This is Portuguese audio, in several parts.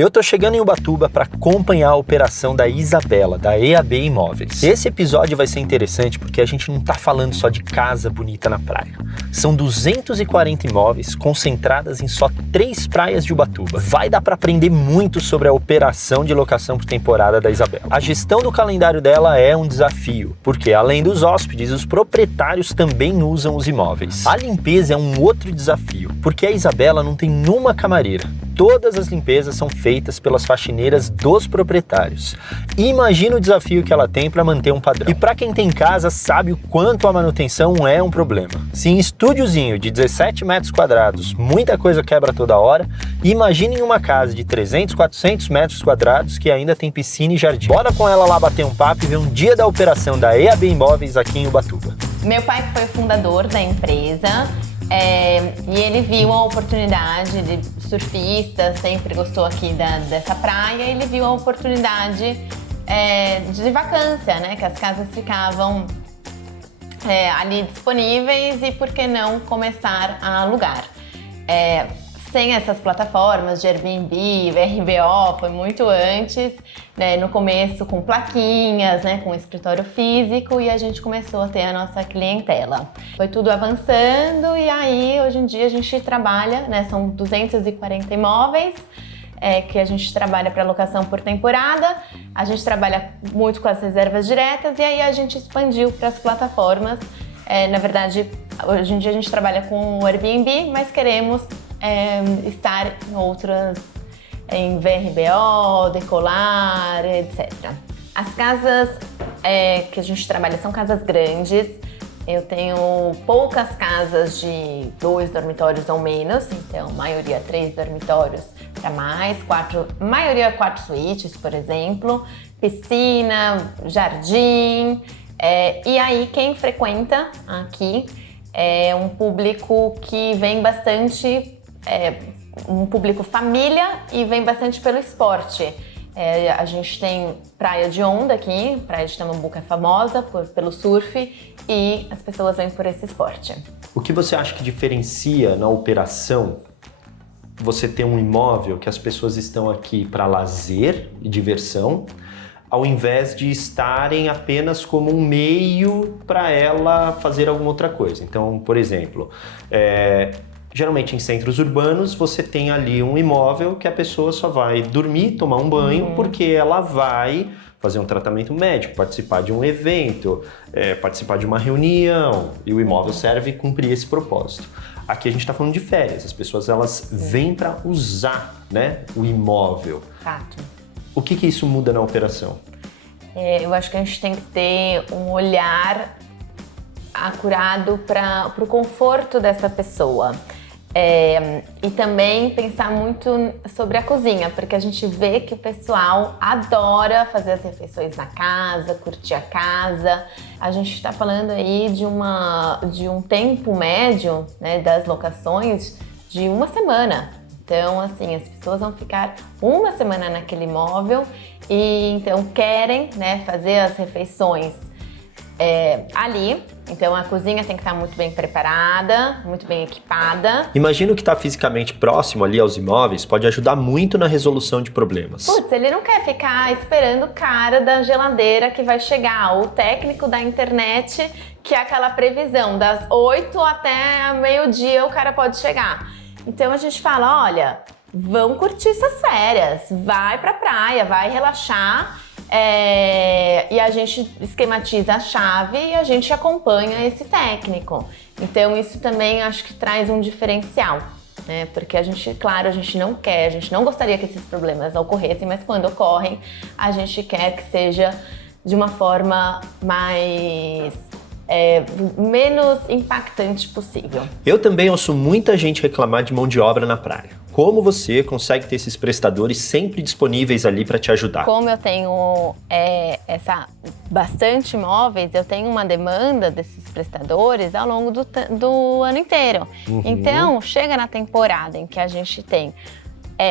Eu tô chegando em Ubatuba para acompanhar a operação da Isabela, da EAB Imóveis. Esse episódio vai ser interessante porque a gente não tá falando só de casa bonita na praia. São 240 imóveis concentradas em só 3 praias de Ubatuba. Vai dar para aprender muito sobre a operação de locação por temporada da Isabela. A gestão do calendário dela é um desafio, porque além dos hóspedes, os proprietários também usam os imóveis. A limpeza é um outro desafio, porque a Isabela não tem uma camareira. Todas as limpezas são feitas pelas faxineiras dos proprietários. Imagina o desafio que ela tem para manter um padrão. E para quem tem casa sabe o quanto a manutenção é um problema. Se em estúdiozinho de 17 metros quadrados muita coisa quebra toda hora, imagine em uma casa de 300, 400 metros quadrados que ainda tem piscina e jardim. Bora com ela lá bater um papo e ver um dia da operação da EAB Imóveis aqui em Ubatuba. Meu pai foi o fundador da empresa. E ele viu a oportunidade de surfista, sempre gostou aqui dessa praia, ele viu a oportunidade de vacância, né? Que as casas ficavam ali disponíveis e por que não começar a alugar. Sem essas plataformas de Airbnb, VRBO, foi muito antes, né, no começo com plaquinhas, né, com escritório físico, e a gente começou a ter a nossa clientela. Foi tudo avançando e aí hoje em dia a gente trabalha, né, são 240 imóveis que a gente trabalha para locação por temporada, a gente trabalha muito com as reservas diretas e aí a gente expandiu para as plataformas. Na verdade, hoje em dia a gente trabalha com o Airbnb, mas queremos estar em outras, em VRBO, Decolar, etc. As casas que a gente trabalha são casas grandes. Eu tenho poucas casas de 2 dormitórios ou menos, então maioria 3 dormitórios para mais, maioria 4 suítes, por exemplo, piscina, jardim. E aí quem frequenta aqui é um público que vem bastante, um público família e vem bastante pelo esporte. A gente tem praia de onda aqui, praia de Tamambuca é famosa pelo surf e as pessoas vêm por esse esporte. O que você acha que diferencia na operação você ter um imóvel que as pessoas estão aqui para lazer e diversão, ao invés de estarem apenas como um meio para ela fazer alguma outra coisa? Então, por exemplo, geralmente em centros urbanos você tem ali um imóvel que a pessoa só vai dormir, tomar um banho, porque ela vai fazer um tratamento médico, participar de um evento, participar de uma reunião, e o imóvel serve cumprir esse propósito. Aqui a gente está falando de férias, as pessoas elas vêm para usar, né, o imóvel. Fato. O que isso muda na operação? Eu acho que a gente tem que ter um olhar acurado para o conforto dessa pessoa. E também pensar muito sobre a cozinha, porque a gente vê que o pessoal adora fazer as refeições na casa, curtir a casa. A gente está falando aí de um tempo médio, né, das locações de 1 semana. Então, assim, as pessoas vão ficar 1 semana naquele imóvel e então querem, né, fazer as refeições ali. Então a cozinha tem que estar muito bem preparada, muito bem equipada. Imagino que estar fisicamente próximo ali aos imóveis pode ajudar muito na resolução de problemas. Putz, ele não quer ficar esperando o cara da geladeira que vai chegar, ou o técnico da internet, que é aquela previsão, das 8 até meio-dia o cara pode chegar. Então a gente fala, olha, vão curtir essas férias, vai pra praia, vai relaxar. E a gente esquematiza a chave e a gente acompanha esse técnico. Então isso também acho que traz um diferencial, né? Porque a gente não gostaria que esses problemas ocorressem, mas quando ocorrem, a gente quer que seja de uma forma menos impactante possível. Eu também ouço muita gente reclamar de mão de obra na praia. Como você consegue ter esses prestadores sempre disponíveis ali para te ajudar? Como eu tenho bastante imóveis, eu tenho uma demanda desses prestadores ao longo do ano inteiro. Então, chega na temporada em que a gente tem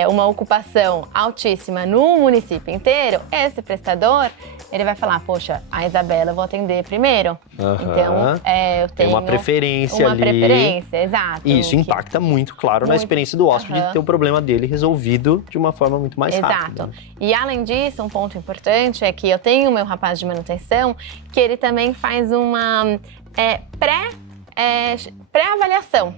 uma ocupação altíssima no município inteiro, esse prestador, ele vai falar, poxa, a Isabela eu vou atender primeiro. Então, eu tenho tem uma preferência ali. Uma preferência, exato. E isso impacta muito, claro, na experiência do hóspede de ter o problema dele resolvido de uma forma muito mais rápida. Exato. E além disso, um ponto importante é que eu tenho o meu rapaz de manutenção, que ele também faz uma pré-avaliação,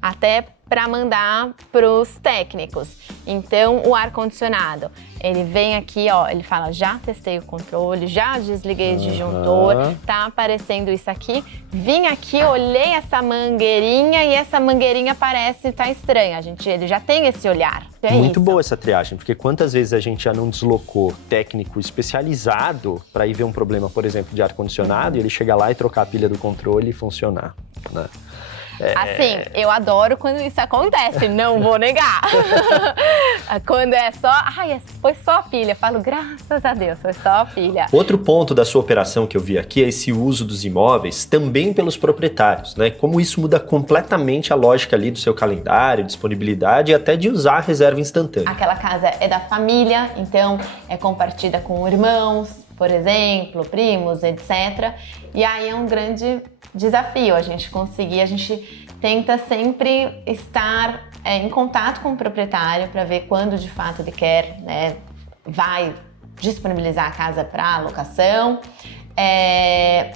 até para mandar para os técnicos. Então, o ar-condicionado, ele vem aqui, ó, ele fala, já testei o controle, já desliguei o disjuntor, tá aparecendo isso aqui. Vim aqui, olhei essa mangueirinha e essa mangueirinha parece tá estranha. Ele já tem esse olhar. Muito boa essa triagem, porque quantas vezes a gente já não deslocou técnico especializado para ir ver um problema, por exemplo, de ar-condicionado, e ele chega lá e trocar a pilha do controle e funcionar, né? Assim, eu adoro quando isso acontece, não vou negar. Quando é só, foi só a pilha. Eu falo, graças a Deus, foi só a pilha. Outro ponto da sua operação que eu vi aqui é esse uso dos imóveis também pelos proprietários, né? Como isso muda completamente a lógica ali do seu calendário, disponibilidade e até de usar a reserva instantânea. Aquela casa é da família, então é compartida com irmãos, por exemplo, primos, etc. E aí é um grande desafio a gente conseguir, a gente tenta sempre estar em contato com o proprietário para ver quando de fato ele quer, né, vai disponibilizar a casa para locação,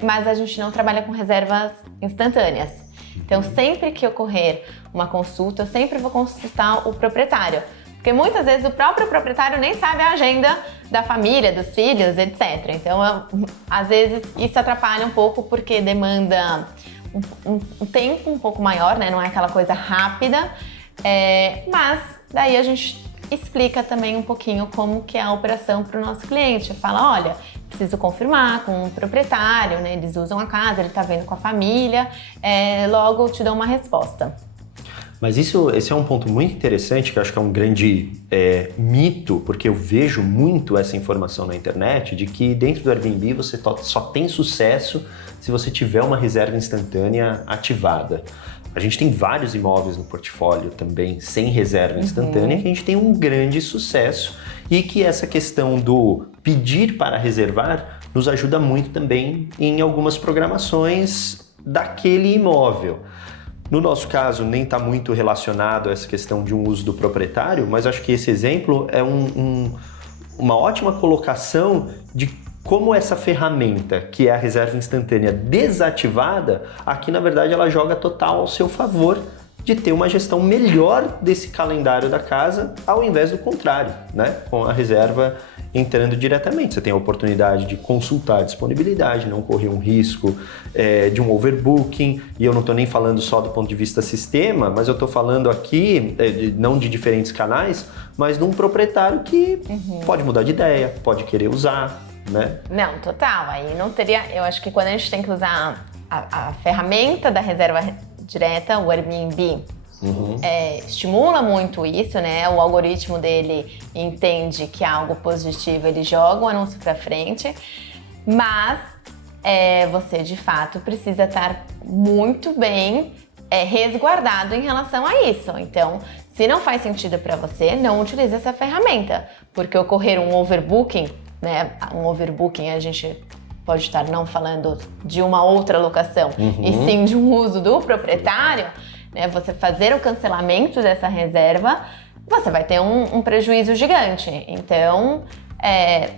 mas a gente não trabalha com reservas instantâneas. Então sempre que ocorrer uma consulta, eu sempre vou consultar o proprietário. Porque muitas vezes o próprio proprietário nem sabe a agenda da família, dos filhos, etc. Então, às vezes, isso atrapalha um pouco porque demanda um tempo um pouco maior, né? Não é aquela coisa rápida. Mas daí a gente explica também um pouquinho como que é a operação para o nosso cliente. Fala, olha, preciso confirmar com o proprietário, né? Eles usam a casa, ele está vendo com a família, logo eu te dou uma resposta. Mas esse é um ponto muito interessante, que eu acho que é um grande mito, porque eu vejo muito essa informação na internet, de que dentro do Airbnb você só tem sucesso se você tiver uma reserva instantânea ativada. A gente tem vários imóveis no portfólio também sem reserva instantânea, que a gente tem um grande sucesso e que essa questão do pedir para reservar nos ajuda muito também em algumas programações daquele imóvel. No nosso caso, nem está muito relacionado a essa questão de um uso do proprietário, mas acho que esse exemplo é uma ótima colocação de como essa ferramenta, que é a reserva instantânea desativada, aqui na verdade ela joga total ao seu favor de ter uma gestão melhor desse calendário da casa, ao invés do contrário, né? Com a reserva entrando diretamente. Você tem a oportunidade de consultar a disponibilidade, não correr um risco de um overbooking, e eu não estou nem falando só do ponto de vista sistema, mas eu estou falando aqui, não de diferentes canais, mas de um proprietário que pode mudar de ideia, pode querer usar, né? Não, total. Aí não teria... Eu acho que quando a gente tem que usar a ferramenta da reserva direta, o Airbnb, estimula muito isso, né? O algoritmo dele entende que é algo positivo, ele joga o anúncio para frente, mas você de fato precisa estar muito bem resguardado em relação a isso. Então, se não faz sentido para você, não utilize essa ferramenta, porque ocorrer um overbooking, né? Um overbooking a gente pode estar não falando de uma outra locação, e sim de um uso do proprietário, né? Você fazer o cancelamento dessa reserva, você vai ter um prejuízo gigante. Então,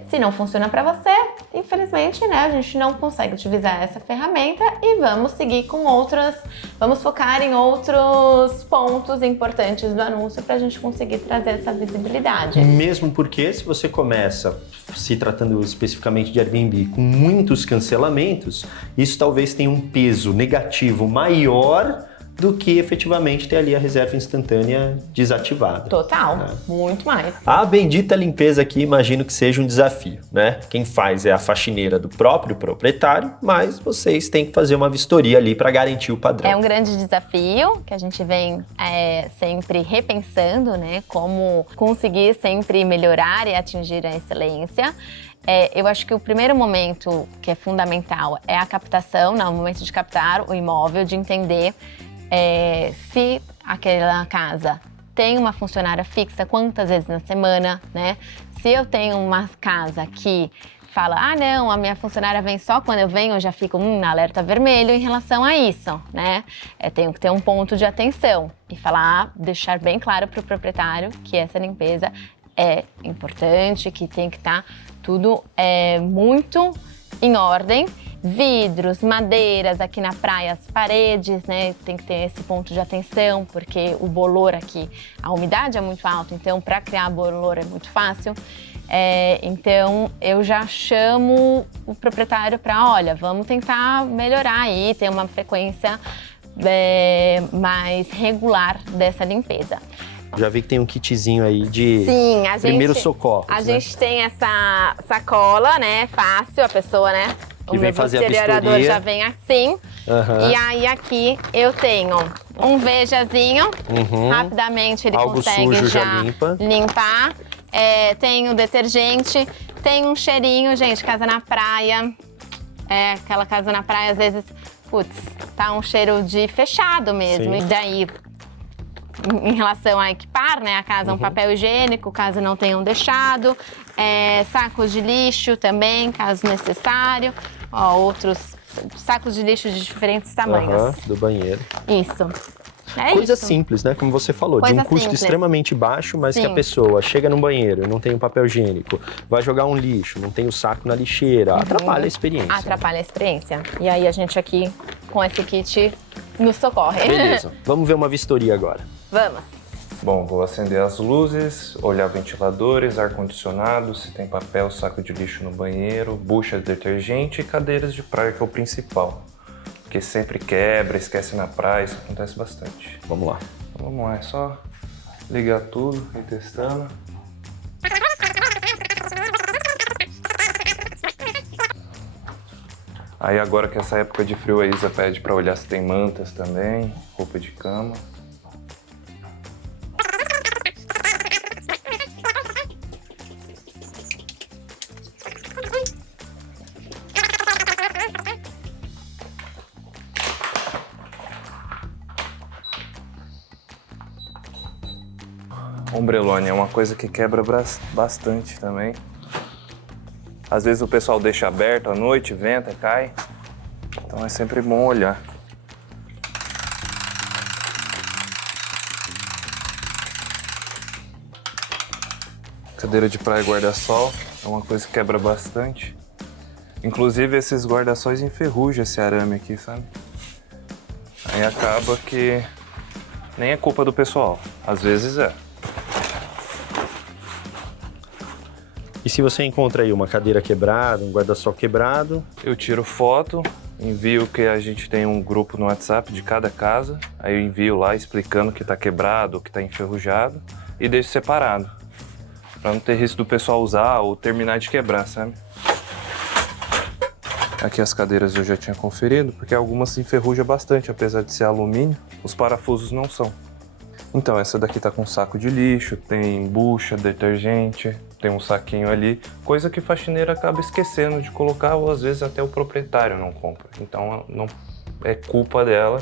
se não funciona para você, infelizmente, né, a gente não consegue utilizar essa ferramenta e vamos seguir com outras, vamos focar em outros pontos importantes do anúncio para a gente conseguir trazer essa visibilidade. Mesmo porque se você começa, se tratando especificamente de Airbnb, com muitos cancelamentos, isso talvez tenha um peso negativo maior do que efetivamente ter ali a reserva instantânea desativada. Total, muito mais. A bendita limpeza aqui, imagino que seja um desafio, né? Quem faz é a faxineira do próprio proprietário, mas vocês têm que fazer uma vistoria ali para garantir o padrão. É um grande desafio que a gente vem sempre repensando, né? Como conseguir sempre melhorar e atingir a excelência. Eu acho que o primeiro momento que é fundamental é a captação, no momento de captar o imóvel, de entender se aquela casa tem uma funcionária fixa, quantas vezes na semana, né? Se eu tenho uma casa que fala, ah não, a minha funcionária vem só quando eu venho, eu já fico na alerta vermelho em relação a isso, né? Tenho que ter um ponto de atenção e falar, deixar bem claro para o proprietário que essa limpeza é importante, que tem que estar tudo muito em ordem. Vidros, madeiras aqui na praia, as paredes, né? Tem que ter esse ponto de atenção, porque o bolor aqui, a umidade é muito alta, então para criar bolor é muito fácil. Então eu já chamo o proprietário para, olha, vamos tentar melhorar aí, ter uma frequência mais regular dessa limpeza. Já vi que tem um kitzinho aí de primeiros socorros. A gente tem essa sacola, né? Fácil, a pessoa, né? Que vem fazer a deteriorador já vem assim. Uhum. E aí aqui eu tenho um vejazinho. Rapidamente ele algo consegue sujo já limpar. Tem o detergente, tem um cheirinho, gente, casa na praia. Aquela casa na praia, às vezes, putz, tá um cheiro de fechado mesmo. Sim. E daí, em relação a equipar, né, a casa, um papel higiênico, caso não tenham deixado, sacos de lixo também, caso necessário, outros sacos de lixo de diferentes tamanhos. Do banheiro. Isso. Coisa isso. simples, né? Como você falou, de um custo extremamente baixo, mas que a pessoa chega no banheiro, não tem um papel higiênico, vai jogar um lixo, não tem o saco na lixeira, atrapalha a experiência. Atrapalha a experiência. E aí a gente aqui, com esse kit, nos socorre. Beleza, vamos ver uma vistoria agora. Vamos. Bom, vou acender as luzes, olhar ventiladores, ar-condicionado, se tem papel, saco de lixo no banheiro, bucha de detergente e cadeiras de praia, que é o principal. Porque sempre quebra, esquece na praia, isso acontece bastante. Vamos lá. Então, vamos lá, é só ligar tudo e testando. Aí agora que essa época de frio a Isa pede para olhar se tem mantas também, roupa de cama. Ombrelone é uma coisa que quebra bastante também. Às vezes o pessoal deixa aberto à noite, venta, cai. Então é sempre bom olhar. Cadeira de praia e guarda-sol é uma coisa que quebra bastante. Inclusive esses guarda-sóis enferrujam esse arame aqui, sabe? Aí acaba que nem é culpa do pessoal, às vezes é. E se você encontra aí uma cadeira quebrada, um guarda-sol quebrado? Eu tiro foto, envio que a gente tem um grupo no WhatsApp de cada casa, aí eu envio lá explicando que tá quebrado, que tá enferrujado e deixo separado, para não ter risco do pessoal usar ou terminar de quebrar, sabe? Aqui as cadeiras eu já tinha conferido, porque algumas se enferrujam bastante, apesar de ser alumínio, os parafusos não são. Então, essa daqui tá com saco de lixo, tem bucha, detergente, tem um saquinho ali, coisa que faxineiro acaba esquecendo de colocar ou às vezes até o proprietário não compra. Então, não é culpa dela,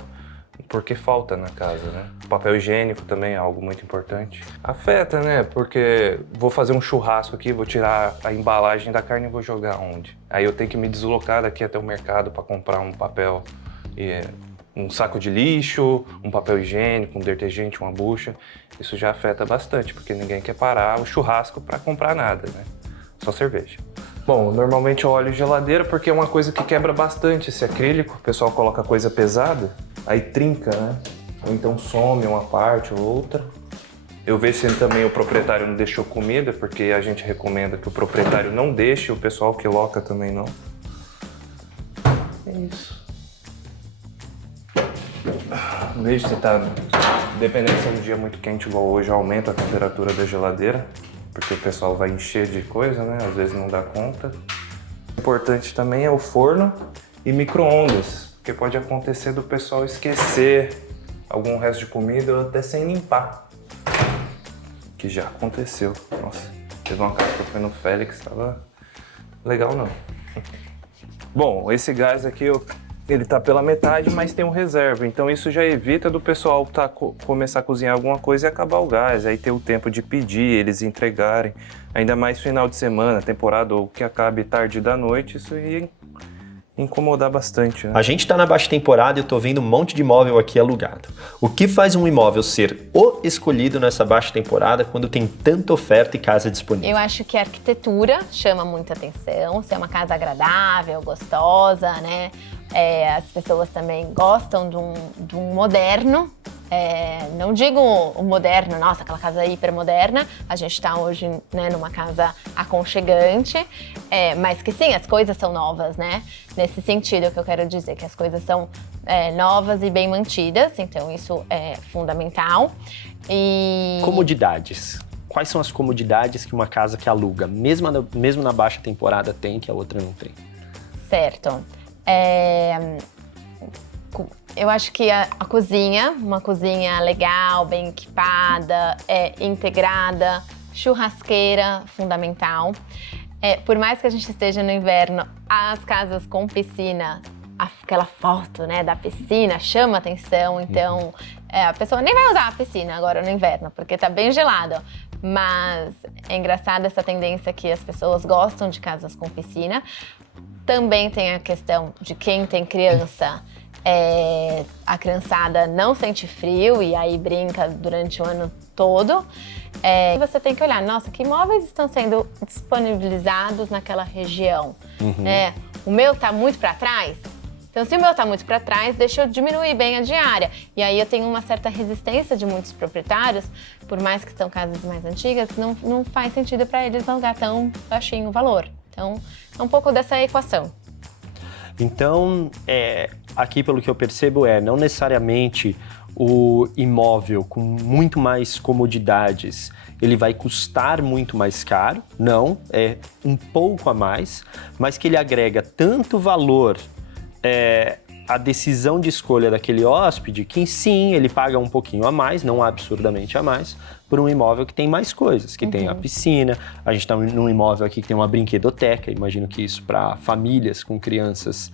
porque falta na casa, né? O papel higiênico também é algo muito importante. Afeta, né? Porque vou fazer um churrasco aqui, vou tirar a embalagem da carne e vou jogar onde? Aí eu tenho que me deslocar daqui até o mercado para comprar um papel e um saco de lixo, um papel higiênico, um detergente, uma bucha. Isso já afeta bastante, porque ninguém quer parar o churrasco para comprar nada, né? Só cerveja. Bom, normalmente eu olho geladeira porque é uma coisa que quebra bastante esse acrílico. O pessoal coloca coisa pesada, aí trinca, né? Ou então some uma parte ou outra. Eu vejo se também o proprietário não deixou comida, porque a gente recomenda que o proprietário não deixe, o pessoal que loca também não. É isso. Em vez de você estar, dependendo se é um dia muito quente igual hoje, aumenta a temperatura da geladeira, porque o pessoal vai encher de coisa, né? Às vezes não dá conta. Importante também é o forno e micro-ondas, porque pode acontecer do pessoal esquecer algum resto de comida ou até sem limpar. Que já aconteceu. Nossa, teve uma casa que eu fui no Félix, tava legal não. Bom, esse gás aqui eu ele tá pela metade, mas tem um reserva. Então isso já evita do pessoal começar a cozinhar alguma coisa e acabar o gás. Aí ter o tempo de pedir, eles entregarem. Ainda mais final de semana, temporada, ou que acabe tarde da noite, isso ia incomodar bastante, né? A gente tá na baixa temporada e eu tô vendo um monte de imóvel aqui alugado. O que faz um imóvel ser o escolhido nessa baixa temporada quando tem tanta oferta e casa disponível? Eu acho que a arquitetura chama muita atenção, se é uma casa agradável, gostosa, né? As pessoas também gostam de um moderno. Não digo o moderno, nossa, aquela casa hiper moderna. A gente está hoje, né, numa casa aconchegante, mas que sim, as coisas são novas, né? Nesse sentido, que eu quero dizer que as coisas são novas e bem mantidas, então isso é fundamental. E Comodidades. Quais são as comodidades que uma casa que aluga, mesmo na baixa temporada, tem, que a outra não tem? Certo. Eu acho que a cozinha, uma cozinha legal, bem equipada, integrada, churrasqueira, fundamental. Por mais que a gente esteja no inverno, as casas com piscina, aquela foto, né, da piscina chama atenção, então a pessoa nem vai usar a piscina agora no inverno, porque tá bem gelado. Mas é engraçado essa tendência que as pessoas gostam de casas com piscina. Também tem a questão de quem tem criança. A criançada não sente frio e aí brinca durante o ano todo. E você tem que olhar, nossa, que imóveis estão sendo disponibilizados naquela região? O meu tá muito para trás? Então, se o meu tá muito para trás, deixa eu diminuir bem a diária. E aí eu tenho uma certa resistência de muitos proprietários, por mais que são casas mais antigas, não faz sentido para eles alugar tão baixinho o valor. Então, é um pouco dessa equação. Então, aqui pelo que eu percebo não necessariamente o imóvel com muito mais comodidades, ele vai custar muito mais caro, não, é um pouco a mais, mas que ele agrega tanto valor a decisão de escolha daquele hóspede, que sim, ele paga um pouquinho a mais, não absurdamente a mais, por um imóvel que tem mais coisas, que tem a piscina. A gente está num imóvel aqui que tem uma brinquedoteca, imagino que isso para famílias com crianças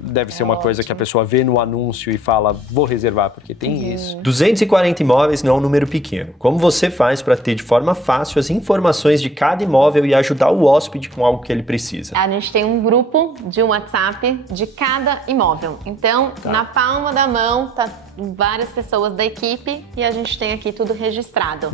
deve ser uma coisa que a pessoa vê no anúncio e fala, vou reservar porque tem isso. 240 imóveis não é um número pequeno. Como você faz para ter de forma fácil as informações de cada imóvel e ajudar o hóspede com algo que ele precisa? A gente tem um grupo de WhatsApp de cada imóvel. Então, na palma da mão, tá várias pessoas da equipe e a gente tem aqui tudo registrado.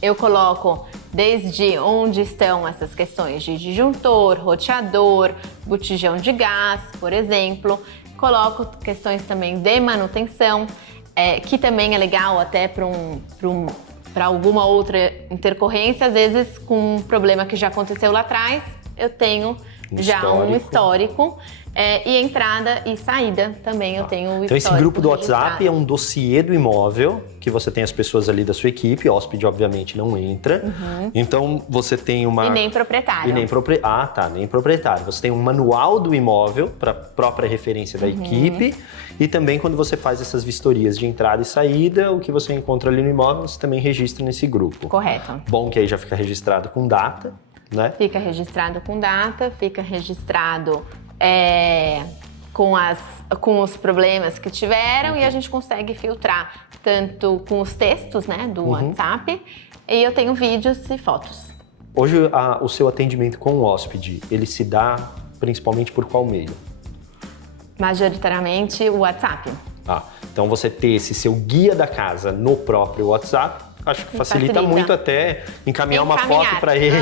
Eu coloco desde onde estão essas questões de disjuntor, roteador, botijão de gás, por exemplo. Coloco questões também de manutenção, que também é legal até para alguma outra intercorrência, às vezes com um problema que já aconteceu lá atrás, eu tenho já um histórico. E entrada e saída também eu tenho o histórico. Então esse grupo do WhatsApp registrado. é um dossiê do imóvel, que você tem as pessoas ali da sua equipe, hóspede obviamente não entra. Então você tem uma... E nem proprietário. nem proprietário. Você tem um manual do imóvel para própria referência da equipe e também quando você faz essas vistorias de entrada e saída, o que você encontra ali no imóvel, você também registra nesse grupo. Correto. Bom que aí já fica registrado com data, né? Fica registrado com data, fica registrado com os problemas que tiveram e a gente consegue filtrar tanto com os textos, né, do WhatsApp, e eu tenho vídeos e fotos. Hoje o seu atendimento com o hóspede, ele se dá principalmente por qual meio? Majoritariamente o WhatsApp. Então você ter esse seu guia da casa no próprio WhatsApp, acho que facilita muito até encaminhar uma foto para ele,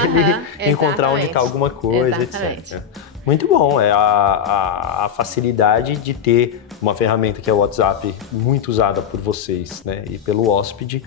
encontrar onde está alguma coisa, etc. Muito bom, a facilidade de ter uma ferramenta que é o WhatsApp muito usada por vocês, né? E pelo hóspede,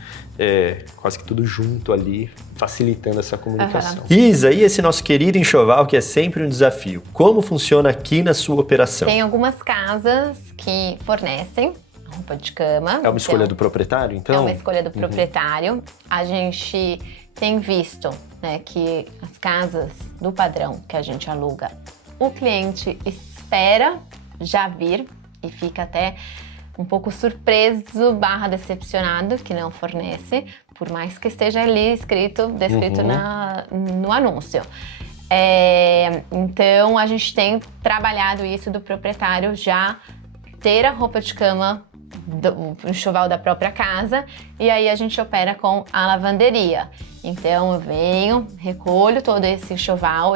quase que tudo junto ali, facilitando essa comunicação. Isa, e esse nosso querido enxoval que é sempre um desafio, como funciona aqui na sua operação? Tem algumas casas que fornecem roupa de cama. É uma escolha do proprietário, então? É uma escolha do proprietário. A gente tem visto, né, que as casas do padrão que a gente aluga, o cliente espera já vir e fica até um pouco surpreso / decepcionado que não fornece, por mais que esteja ali descrito no anúncio. Então, a gente tem trabalhado isso do proprietário já ter a roupa de cama, o enxoval da própria casa, e aí a gente opera com a lavanderia. Então, eu venho, recolho todo esse enxoval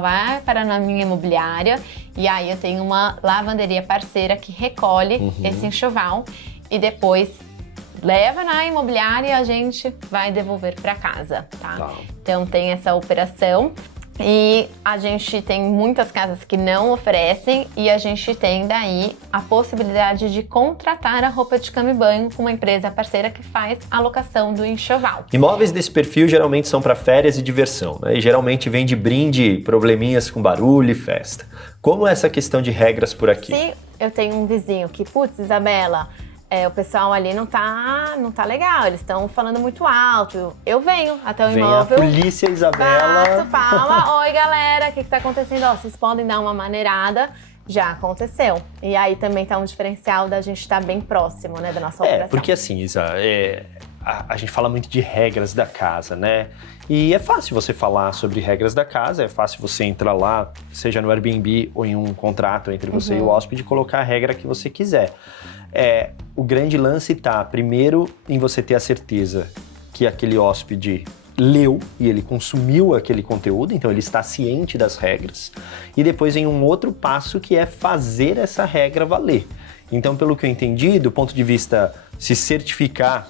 vai para a minha imobiliária, e aí eu tenho uma lavanderia parceira que recolhe esse enxoval e depois leva na imobiliária e a gente vai devolver para casa, tá? Então, tem essa operação. E a gente tem muitas casas que não oferecem e a gente tem daí a possibilidade de contratar a roupa de cama e banho com uma empresa parceira que faz a locação do enxoval. Imóveis desse perfil geralmente são para férias e diversão, né? E geralmente vem de brinde probleminhas com barulho e festa. Como é essa questão de regras por aqui? Se eu tenho um vizinho que, putz, Isabela, o pessoal ali não tá legal, eles estão falando muito alto. Eu venho até o imóvel. Vem a polícia, Isabela. Bato palma. Oi, galera, o que tá acontecendo? Ó, vocês podem dar uma maneirada. Já aconteceu. E aí também tá um diferencial da gente estar bem próximo, né, da nossa operação. Porque assim, Isa, a gente fala muito de regras da casa, né? E é fácil você falar sobre regras da casa, é fácil você entrar lá, seja no Airbnb ou em um contrato entre você e o hóspede, colocar a regra que você quiser. O grande lance tá, primeiro, em você ter a certeza que aquele hóspede leu e ele consumiu aquele conteúdo, então ele está ciente das regras. E depois em um outro passo que é fazer essa regra valer. Então, pelo que eu entendi, do ponto de vista se certificar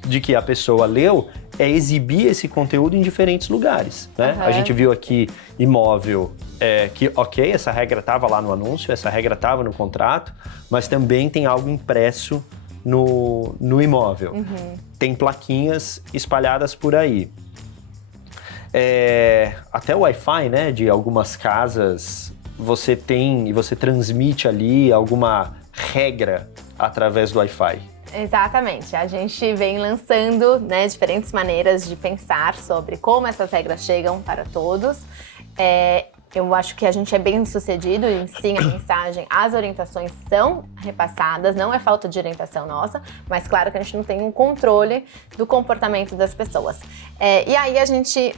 de que a pessoa leu, é exibir esse conteúdo em diferentes lugares, né? A gente viu aqui imóvel que, ok, essa regra estava lá no anúncio, essa regra estava no contrato, mas também tem algo impresso no imóvel. Tem plaquinhas espalhadas por aí. Até o Wi-Fi, né, de algumas casas, você tem e você transmite ali alguma regra através do Wi-Fi. Exatamente, a gente vem lançando, né, diferentes maneiras de pensar sobre como essas regras chegam para todos. Eu acho que a gente é bem sucedido em sim a mensagem, as orientações são repassadas, não é falta de orientação nossa, mas claro que a gente não tem um controle do comportamento das pessoas. E aí a gente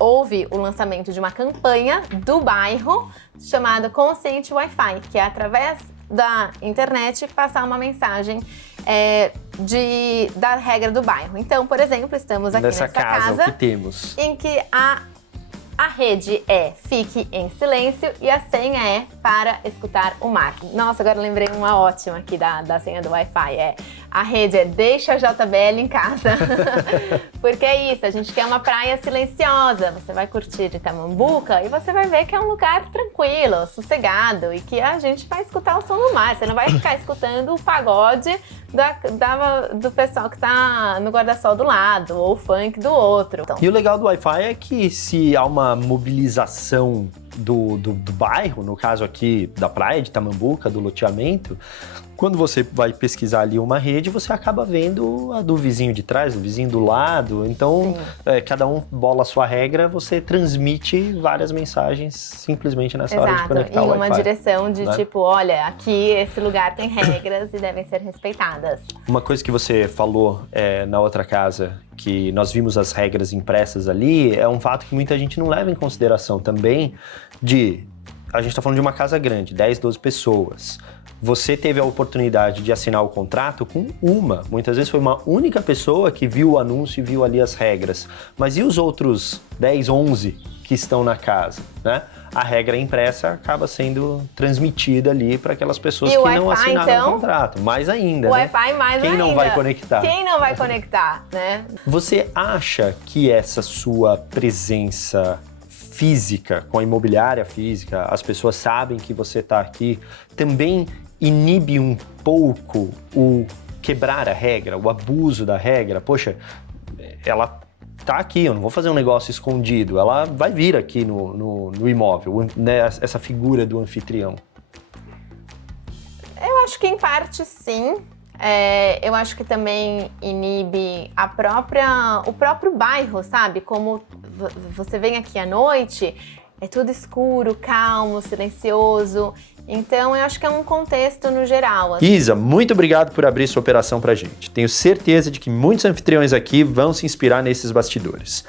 houve o lançamento de uma campanha do bairro chamada Consciente Wi-Fi, que é através da internet passar uma mensagem da regra do bairro. Então, por exemplo, estamos aqui nessa casa o que temos? Em que a rede fique em silêncio e a senha é para escutar o mar. Nossa, agora lembrei uma ótima aqui da senha do Wi-Fi. A rede deixa a JBL em casa. Porque é isso, a gente quer uma praia silenciosa. Você vai curtir Itamambuca e você vai ver que é um lugar tranquilo, sossegado e que a gente vai escutar o som do mar. Você não vai ficar escutando o pagode do pessoal que tá no guarda-sol do lado ou o funk do outro. E o legal do Wi-Fi é que se há uma mobilização do bairro, no caso aqui da praia de Itamambuca, do loteamento, quando você vai pesquisar ali uma rede, você acaba vendo a do vizinho de trás, do vizinho do lado. Então, cada um bola a sua regra, você transmite várias mensagens simplesmente nessa hora de conectar o Wi-Fi. Em uma direção de tipo, olha, aqui esse lugar tem regras e devem ser respeitadas. Uma coisa que você falou na outra casa, que nós vimos as regras impressas ali, é um fato que muita gente não leva em consideração também a gente está falando de uma casa grande, 10, 12 pessoas. Você teve a oportunidade de assinar o contrato com muitas vezes foi uma única pessoa que viu o anúncio e viu ali as regras. Mas e os outros 10, 11 que estão na casa, né? A regra impressa acaba sendo transmitida ali para aquelas pessoas que não assinaram o contrato. Mais ainda, o Wi-Fi mais Quem ainda. não vai conectar? Quem não vai conectar, né? Você acha que essa sua presença física, com a imobiliária física, as pessoas sabem que você está aqui, também inibe um pouco o quebrar a regra, o abuso da regra? Poxa, ela tá aqui, eu não vou fazer um negócio escondido, ela vai vir aqui no imóvel, né, essa figura do anfitrião. Eu acho que em parte sim. Eu acho que também inibe o próprio bairro, sabe? Como você vem aqui à noite, é tudo escuro, calmo, silencioso. Então, eu acho que é um contexto no geral. Assim. Isa, muito obrigado por abrir sua operação pra gente. Tenho certeza de que muitos anfitriões aqui vão se inspirar nesses bastidores.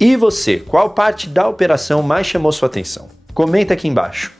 E você, qual parte da operação mais chamou sua atenção? Comenta aqui embaixo.